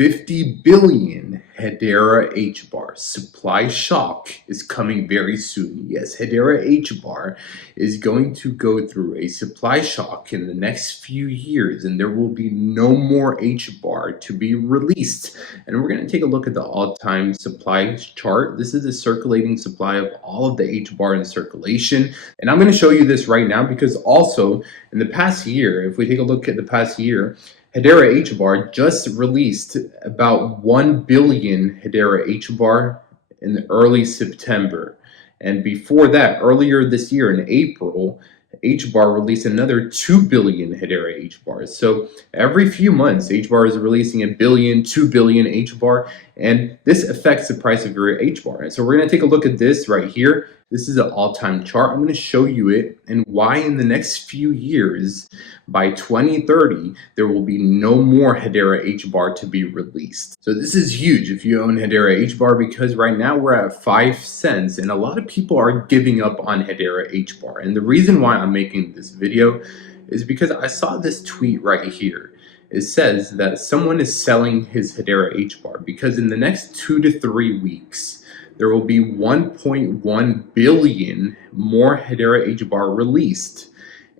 50 billion Hedera Hbar. Supply shock is coming very soon. Yes, Hedera Hbar is going to go through a supply shock in the next few years, and there will be no more Hbar to be released. And we're going to take a look at the all-time supply chart. This is the circulating supply of all of the Hbar in circulation. And I'm going to show you this right now because also in the past year, if we take a look at the past year, Hedera Hbar just released about 1 billion Hedera Hbar in early September. And before that, earlier this year in April, Hbar released another 2 billion Hedera Hbars. So every few months, Hbar is releasing 1 billion, 2 billion Hbar, and this affects the price of your Hbar. And so we're going to take a look at this right here. This is an all-time chart. I'm going to show you it and why in the next few years, by 2030, there will be no more Hedera Hbar to be released. So this is huge if you own Hedera Hbar because right now we're at 5 cents and a lot of people are giving up on Hedera Hbar. And the reason why I'm making this video is because I saw this tweet right here. It says that someone is selling his Hedera Hbar because in the next 2 to 3 weeks, there will be 1.1 billion more Hedera Hbar released.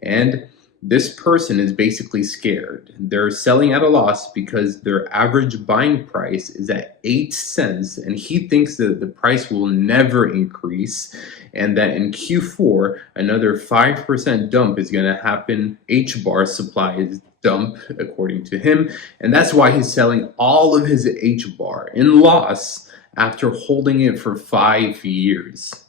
And this person is basically scared. They're selling at a loss because their average buying price is at 8 cents. And he thinks that the price will never increase and that in Q4, another 5% dump is going to happen. Hbar supply is dump, according to him. And that's why he's selling all of his Hbar in loss after holding it for 5 years.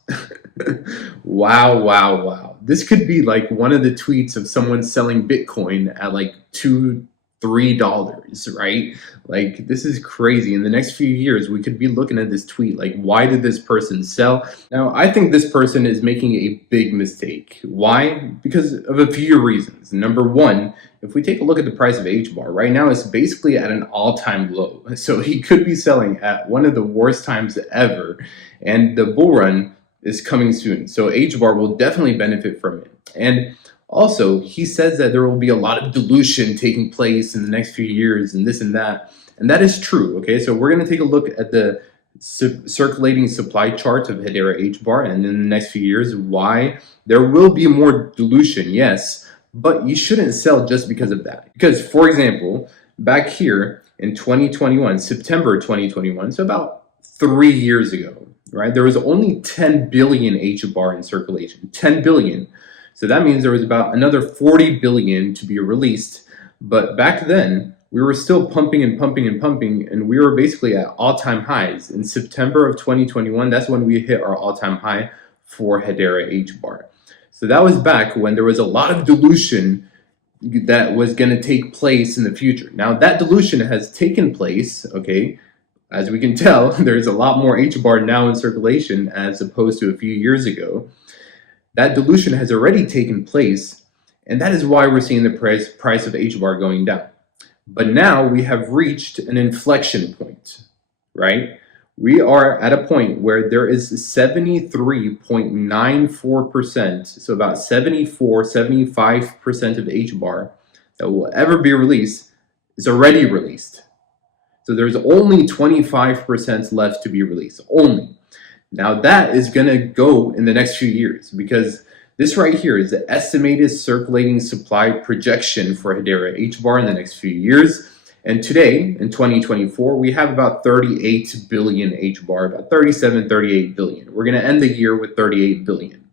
Wow. This could be like one of the tweets of someone selling Bitcoin at like $2-3, right? Like, this is crazy. In the next few years, we could be looking at this tweet like, why did this person sell? Now, I think this person is making a big mistake. Why? Because of a few reasons. Number one, if we take a look at the price of Hbar, right now it's basically at an all-time low. So he could be selling at one of the worst times ever, and the bull run is coming soon. So Hbar will definitely benefit from it. And also, he says that there will be a lot of dilution taking place in the next few years and this and that. And that is true, okay? So we're going to take a look at the circulating supply charts of Hedera Hbar and in the next few years why there will be more dilution, yes, but you shouldn't sell just because of that. Because, for example, back here in 2021, September 2021, so about 3 years ago, right, there was only 10 billion Hbar in circulation, 10 billion. So that means there was about another 40 billion to be released. But back then, we were still pumping and pumping and pumping, and we were basically at all-time highs. In September of 2021, that's when we hit our all-time high for Hedera Hbar. So that was back when there was a lot of dilution that was going to take place in the future. Now, that dilution has taken place, okay? As we can tell, there's a lot more Hbar now in circulation as opposed to a few years ago. That dilution has already taken place, and that is why we're seeing the price of Hbar going down. But now we have reached an inflection point, right? We are at a point where there is 73.94%, so about 75% of Hbar that will ever be released is already released. So there's only 25% left to be released, only. Now that is going to go in the next few years because this right here is the estimated circulating supply projection for Hedera Hbar in the next few years. And today, in 2024, we have about 38 billion Hbar, about 37, 38 billion. We're going to end the year with 38 billion.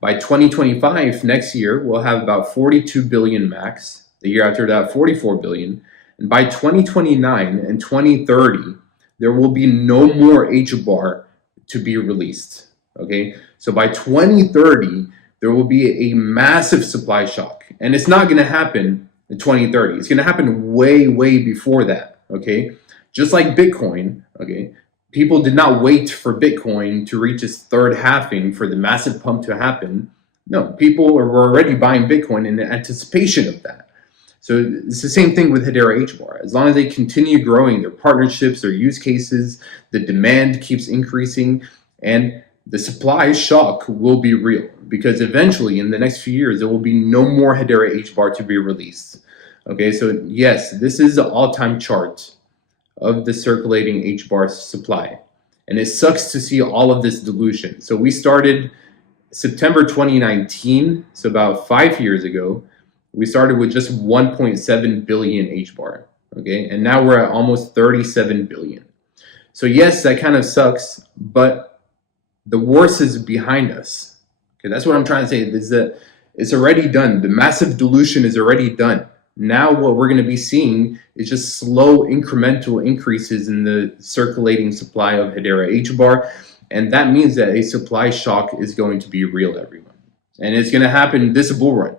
By 2025, next year, we'll have about 42 billion max. The year after that, 44 billion. And by 2029 and 2030, there will be no more Hbar to be released, okay? So by 2030, there will be a massive supply shock. And it's not gonna happen in 2030. It's gonna happen way before that, okay? Just like Bitcoin, okay? People did not wait for Bitcoin to reach its third halving for the massive pump to happen. No, people were already buying Bitcoin in anticipation of that. So it's the same thing with Hedera Hbar. As long as they continue growing their partnerships, their use cases, the demand keeps increasing, and the supply shock will be real. Because eventually, in the next few years, there will be no more Hedera Hbar to be released. Okay, so yes, this is the all-time chart of the circulating Hbar supply. And it sucks to see all of this dilution. So we started September 2019, so about 5 years ago, we started with just 1.7 billion Hbar, okay? And now we're at almost 37 billion. So yes, that kind of sucks, but the worst is behind us. Okay, that's what I'm trying to say, is that it's already done. The massive dilution is already done. Now what we're going to be seeing is just slow incremental increases in the circulating supply of Hedera Hbar. And that means that a supply shock is going to be real, everyone. And it's going to happen this bull run.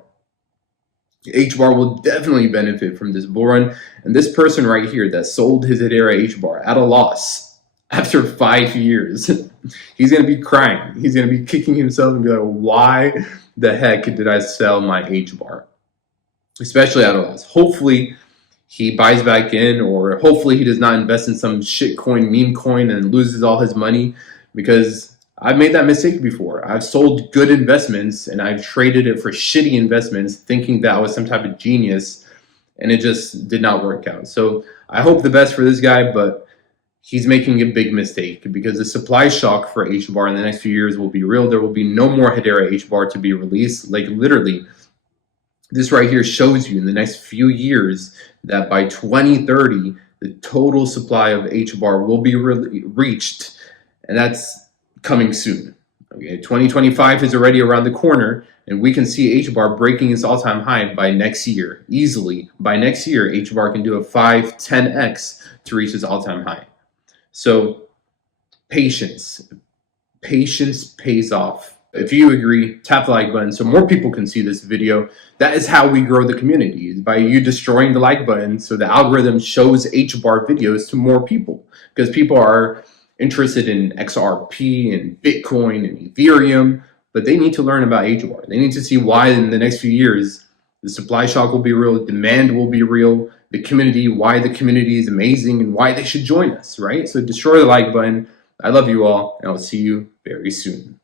Hbar will definitely benefit from this bull run. And this person right here that sold his Hedera Hbar at a loss after 5 years, he's going to be crying. He's going to be kicking himself and be like, why the heck did I sell my Hbar? Especially at a loss. Hopefully he buys back in, or hopefully he does not invest in some shit coin, meme coin, and loses all his money, because I've made that mistake before. I've sold good investments and I've traded it for shitty investments thinking that I was some type of genius, and it just did not work out. So I hope the best for this guy, but he's making a big mistake, because the supply shock for Hbar in the next few years will be real. There will be no more Hedera Hbar to be released. Like literally, this right here shows you in the next few years that by 2030, the total supply of Hbar will be reached, and that's coming soon. Okay, 2025 is already around the corner, and we can see Hbar breaking its all-time high by next year. Easily, by next year, Hbar can do a 5-10x to reach its all-time high. So, patience. Patience pays off. If you agree, tap the like button so more people can see this video. That is how we grow the community, is by you destroying the like button so the algorithm shows Hbar videos to more people, because people are interested in XRP and Bitcoin and Ethereum, but they need to learn about Hbar. They need to see why in the next few years the supply shock will be real, demand will be real, the community, why the community is amazing, and why they should join us, right? So destroy the like button. I love you all, and I'll see you very soon.